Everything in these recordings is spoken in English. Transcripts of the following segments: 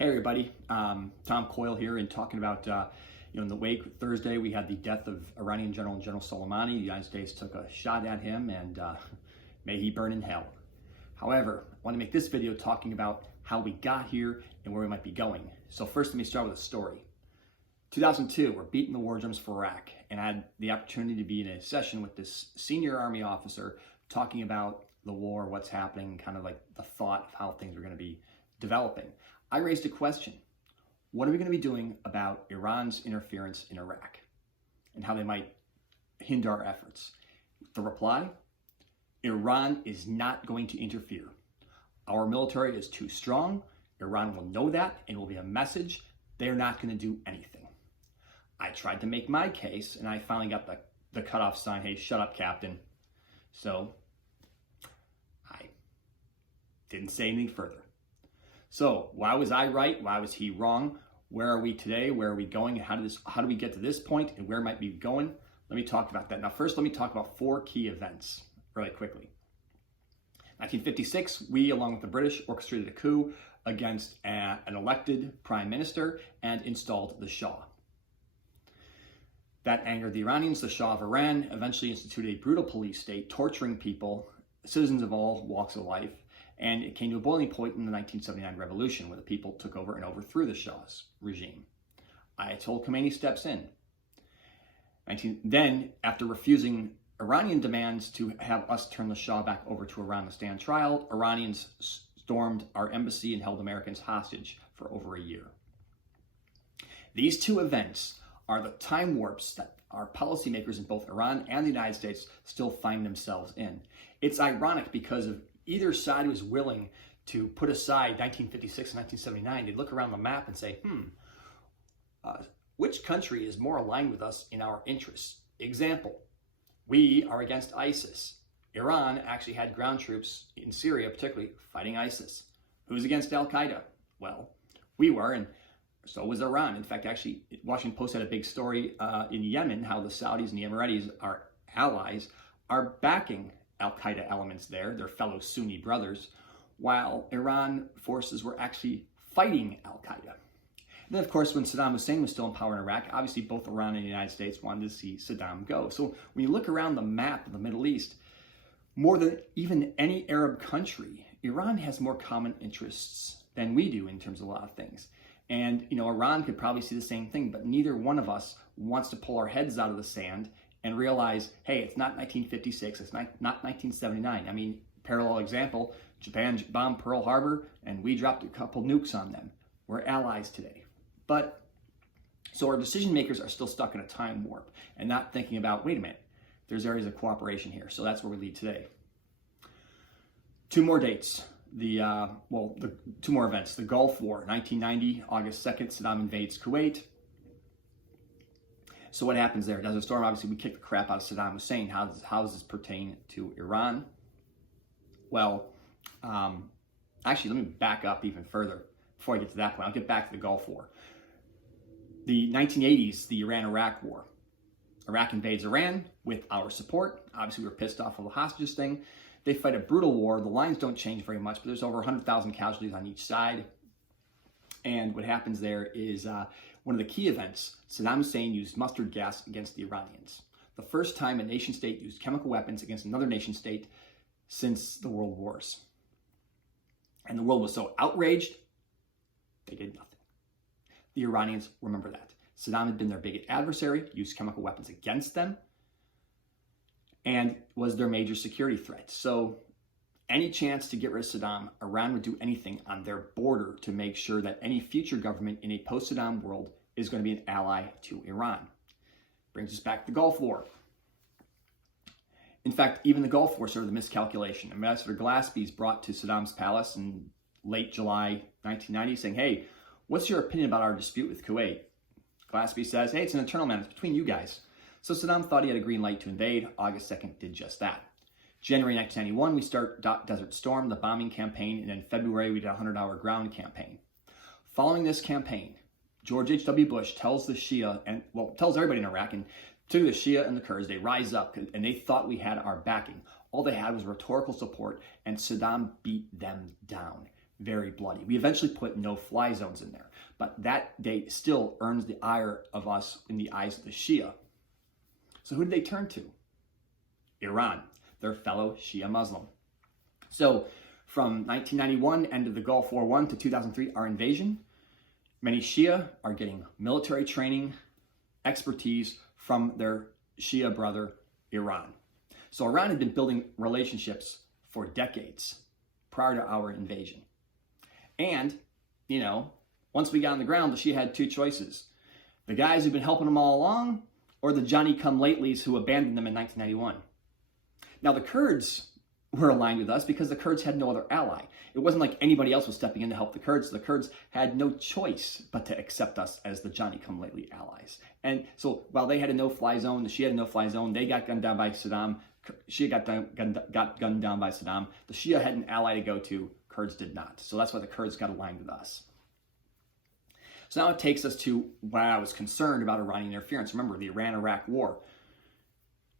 Hey everybody, Tom Coyle here, and talking about, in the wake Thursday, we had the death of Iranian General Soleimani. The United States took a shot at him, and may he burn in hell. However, I want to make this video talking about how we got here and where we might be going. So first, let me start with a story. 2002, we're beating the war drums for Iraq, and I had the opportunity to be in a session with this senior Army officer talking about the war, what's happening, kind of like the thought of how things are going to be developing. I raised a question. What are we going to be doing about Iran's interference in Iraq and how they might hinder our efforts? The reply, Iran is not going to interfere. Our military is too strong. Iran will know that, and it will be a message. They're not going to do anything. I tried to make my case, and I finally got the cutoff sign, hey, shut up, Captain. So I didn't say anything further. So why was I right? Why was he wrong? Where are we today? Where are we going? How do we get to this point, and where might we be going? Let me talk about that. Now, first, let me talk about 4 key events really quickly. 1956, we, along with the British, orchestrated a coup against an elected prime minister and installed the Shah. That angered the Iranians. The Shah of Iran eventually instituted a brutal police state, torturing people, citizens of all walks of life. And it came to a boiling point in the 1979 revolution, where the people took over and overthrew the Shah's regime. Ayatollah Khomeini steps in. Then, after refusing Iranian demands to have us turn the Shah back over to Iran to stand trial, Iranians stormed our embassy and held Americans hostage for over a year. These 2 events are the time warps that our policymakers in both Iran and the United States still find themselves in. It's ironic because of either side was willing to put aside 1956 and 1979, they'd look around the map and say, which country is more aligned with us in our interests? Example, we are against ISIS. Iran actually had ground troops in Syria, particularly fighting ISIS. Who's against Al-Qaeda? Well, we were, and so was Iran. In fact, actually, Washington Post had a big story in Yemen, how the Saudis and the Emiratis, our allies, are backing Al-Qaeda elements there, their fellow Sunni brothers, while Iran forces were actually fighting Al-Qaeda. And then, of course, when Saddam Hussein was still in power in Iraq, obviously both Iran and the United States wanted to see Saddam go. So when you look around the map of the Middle East, more than even any Arab country, Iran has more common interests than we do in terms of a lot of things. And, Iran could probably see the same thing, but neither one of us wants to pull our heads out of the sand and realize, hey, it's not 1956, it's not 1979. I mean, parallel example, Japan bombed Pearl Harbor and we dropped a couple nukes on them. We're allies today. But, so our decision makers are still stuck in a time warp and not thinking about, wait a minute, there's areas of cooperation here. So that's where we lead today. 2 more dates. The 2 more events. The Gulf War, 1990, August 2nd, Saddam invades Kuwait. So what happens there? Desert Storm, obviously we kick the crap out of Saddam Hussein. How does this pertain to Iran? Well, actually, let me back up even further before I get to that point. I'll get back to the Gulf War. The 1980s, the Iran-Iraq War. Iraq invades Iran with our support. Obviously, we were pissed off of the hostages thing. They fight a brutal war. The lines don't change very much, but there's over 100,000 casualties on each side. And what happens there is one of the key events, Saddam Hussein used mustard gas against the Iranians. The first time a nation state used chemical weapons against another nation state since the World Wars. And the world was so outraged, they did nothing. The Iranians remember that. Saddam had been their biggest adversary, used chemical weapons against them, and was their major security threat. So any chance to get rid of Saddam, Iran would do anything on their border to make sure that any future government in a post-Saddam world is going to be an ally to Iran. Brings us back to the Gulf War. In fact, even the Gulf War started the miscalculation. Ambassador Gillespie's brought to Saddam's palace in late July 1990 saying, hey, what's your opinion about our dispute with Kuwait? Gillespie says, hey, it's an internal matter. It's between you guys. So Saddam thought he had a green light to invade. August 2nd did just that. January 1991, we start Desert Storm, the bombing campaign, and in February, we did a 100-hour ground campaign. Following this campaign, George H.W. Bush tells the Shia, and tells everybody in Iraq, and particularly the Shia and the Kurds, they rise up, and they thought we had our backing. All they had was rhetorical support, and Saddam beat them down. very bloody. We eventually put no-fly zones in there, but that date still earns the ire of us in the eyes of the Shia. So who did they turn to? Iran, their fellow Shia Muslim. So from 1991, end of the Gulf War I, to 2003, our invasion, many Shia are getting military training, expertise from their Shia brother, Iran. So Iran had been building relationships for decades prior to our invasion. And, once we got on the ground, the Shia had two choices. The guys who've been helping them all along, or the Johnny-come-latelys who abandoned them in 1991. Now, the Kurds were aligned with us because the Kurds had no other ally. It wasn't like anybody else was stepping in to help the Kurds. The Kurds had no choice but to accept us as the Johnny-come-lately allies. And so while they had a no-fly zone, the Shia had a no-fly zone, they got gunned down by Saddam. Shia got gunned down by Saddam. The Shia had an ally to go to. Kurds did not. So that's why the Kurds got aligned with us. So now it takes us to why I was concerned about Iranian interference. Remember, the Iran-Iraq war.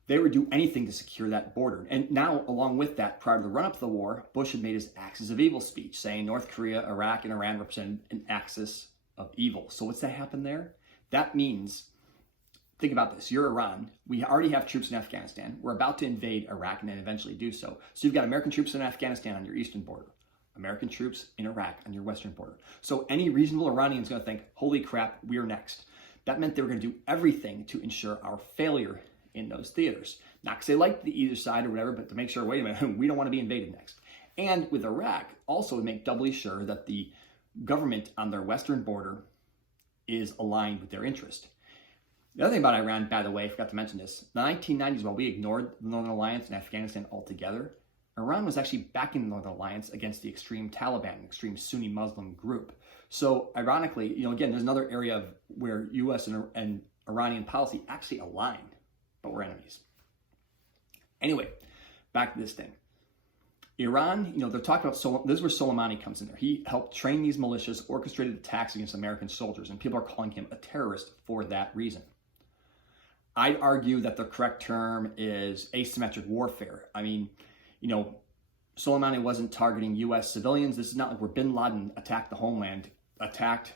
They would do anything to secure that border. And now, along with that, prior to the run-up to the war, Bush had made his axis of evil speech, saying North Korea, Iraq, and Iran represent an axis of evil. So what's that happen there? That means, think about this. You're Iran. We already have troops in Afghanistan. We're about to invade Iraq and then eventually do so. So you've got American troops in Afghanistan on your eastern border. American troops in Iraq on your western border. So any reasonable Iranian is going to think, holy crap, we're next. That meant they were going to do everything to ensure our failure in those theaters. Not because they liked the either side or whatever, but to make sure, wait a minute, we don't want to be invaded next. And with Iraq, also to make doubly sure that the government on their western border is aligned with their interest. The other thing about Iran, by the way, I forgot to mention this, the 1990s, while we ignored the Northern Alliance and Afghanistan altogether, Iran was actually backing the Northern Alliance against the extreme Taliban, extreme Sunni Muslim group. So ironically, again, there's another area of where U.S. and Iranian policy actually align, but we're enemies. Anyway, back to this thing. Iran, they're talking about, this is where Soleimani comes in there. He helped train these militias, orchestrated attacks against American soldiers, and people are calling him a terrorist for that reason. I'd argue that the correct term is asymmetric warfare. I mean, Soleimani wasn't targeting U.S. civilians. This is not like where bin Laden attacked the homeland, attacked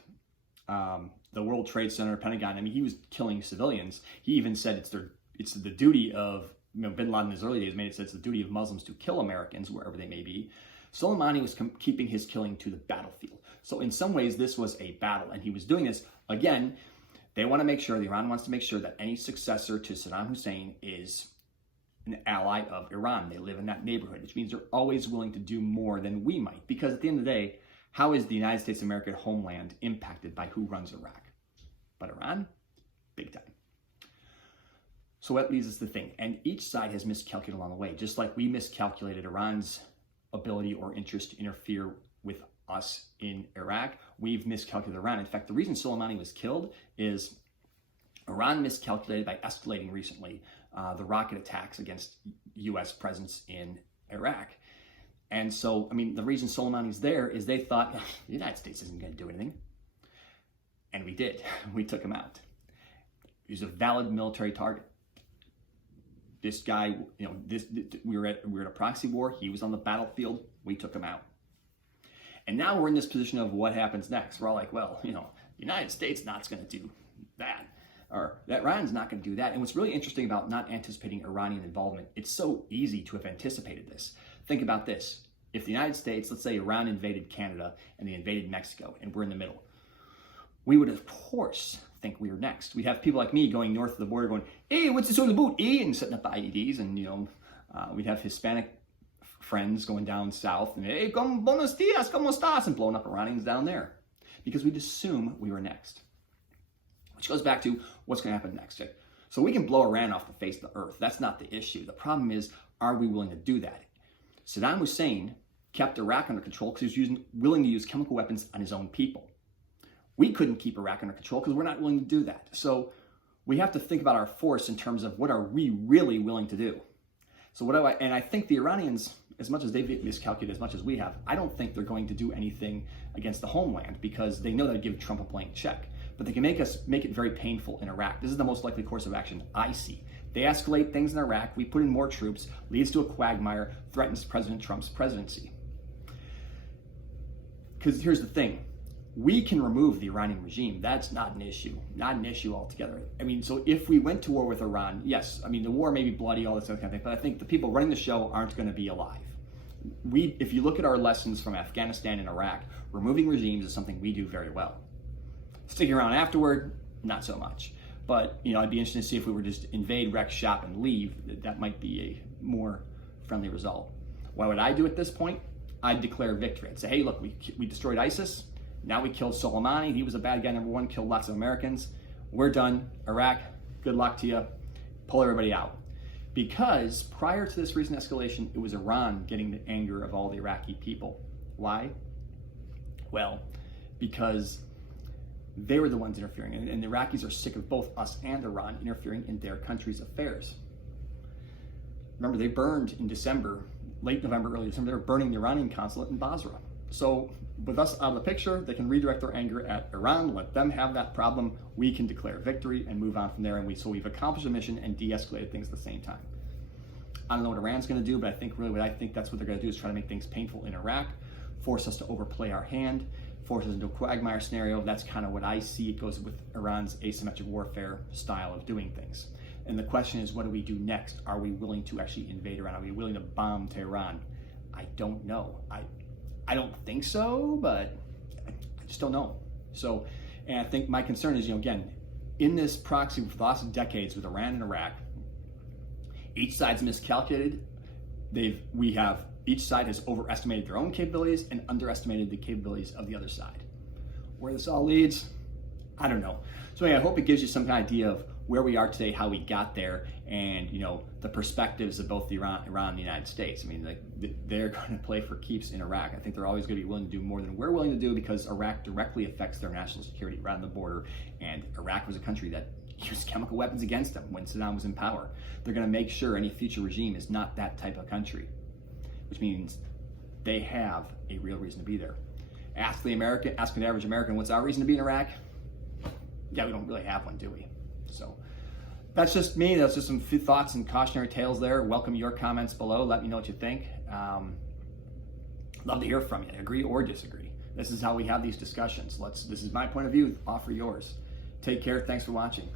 the World Trade Center, Pentagon. I mean, he was killing civilians. He even said it's the duty of, bin Laden in his early days made it said it's the duty of Muslims to kill Americans wherever they may be. Soleimani was keeping his killing to the battlefield. So in some ways, this was a battle, and he was doing this, again, they want to make sure, Iran wants to make sure that any successor to Saddam Hussein is an ally of Iran. They live in that neighborhood, which means they're always willing to do more than we might. Because at the end of the day, how is the United States of America homeland impacted by who runs Iraq? But Iran, big time. So that leads us to the thing. And each side has miscalculated along the way. Just like we miscalculated Iran's ability or interest to interfere with us in Iraq, we've miscalculated Iran. In fact, the reason Soleimani was killed is Iran miscalculated by escalating recently the rocket attacks against U.S. presence in Iraq. And so, the reason Soleimani's there is they thought, the United States isn't going to do anything. And we did. We took him out. He was a valid military target. This guy, we were at a proxy war. He was on the battlefield. We took him out. And now we're in this position of what happens next. We're all like, well, the United States not going to do that. Or that Iran's not going to do that. And what's really interesting about not anticipating Iranian involvement, it's so easy to have anticipated this. Think about this. If the United States, let's say Iran invaded Canada and they invaded Mexico and we're in the middle, we would, of course, think we were next. We'd have people like me going north of the border going, hey, what's this all about? And setting up IEDs. And, we'd have Hispanic friends going down south and, hey, buenos dias, ¿cómo estás? And blowing up Iranians down there. Because we'd assume we were next. Which goes back to what's going to happen next. So we can blow Iran off the face of the earth. That's not the issue. The problem is, are we willing to do that? Saddam Hussein kept Iraq under control because he was willing to use chemical weapons on his own people. We couldn't keep Iraq under control because we're not willing to do that. So we have to think about our force in terms of what are we really willing to do. So I think the Iranians, as much as they've miscalculated as much as we have, I don't think they're going to do anything against the homeland because they know they'd give Trump a blank check. But they can make it very painful in Iraq. This is the most likely course of action I see. They escalate things in Iraq, we put in more troops, leads to a quagmire, threatens President Trump's presidency. because here's the thing. We can remove the Iranian regime. That's not an issue altogether. I mean, so if we went to war with Iran, yes, I mean, the war may be bloody, all this other kind of thing, but I think the people running the show aren't going to be alive. If you look at our lessons from Afghanistan and Iraq, removing regimes is something we do very well. Sticking around afterward, not so much. But, I'd be interested to see if we were just invade, wreck shop, and leave, that might be a more friendly result. What would I do at this point? I'd declare victory. I'd say, hey, look, we destroyed ISIS. Now we killed Soleimani. He was a bad guy, number one, killed lots of Americans. We're done. Iraq, good luck to you. Pull everybody out. Because prior to this recent escalation, it was Iran getting the anger of all the Iraqi people. Why? Well, because they were the ones interfering, and the Iraqis are sick of both us and Iran interfering in their country's affairs. Remember, they burned in December, late November, early December, they were burning the Iranian consulate in Basra. So with us out of the picture, they can redirect their anger at Iran, let them have that problem. We can declare victory and move on from there. And so we've accomplished a mission and de-escalated things at the same time. I don't know what Iran's going to do, but I think that's what they're going to do is try to make things painful in Iraq, force us to overplay our hand, force us into a quagmire scenario. That's kind of what I see. It goes with Iran's asymmetric warfare style of doing things. And the question is, what do we do next? Are we willing to actually invade Iran? Are we willing to bomb Tehran? I don't know. I don't think so, but I just don't know. So, and I think my concern is, again, in this proxy for the last decades with Iran and Iraq, each side's miscalculated. Each side has overestimated their own capabilities and underestimated the capabilities of the other side. Where this all leads, I don't know. So I hope it gives you some kind of idea of where we are today, how we got there, and the perspectives of both Iran and the United States. I mean, they're going to play for keeps in Iraq. I think they're always going to be willing to do more than we're willing to do because Iraq directly affects their national security right on the border, and Iraq was a country that used chemical weapons against them when Saddam was in power. They're going to make sure any future regime is not that type of country, which means they have a real reason to be there. Ask the average American, what's our reason to be in Iraq? Yeah, we don't really have one, do we? So that's just me. That's just some thoughts and cautionary tales there. Welcome your comments below. Let me know what you think. Love to hear from you, agree or disagree. This is how we have these discussions. This is my point of view. Offer yours. Take care. Thanks for watching.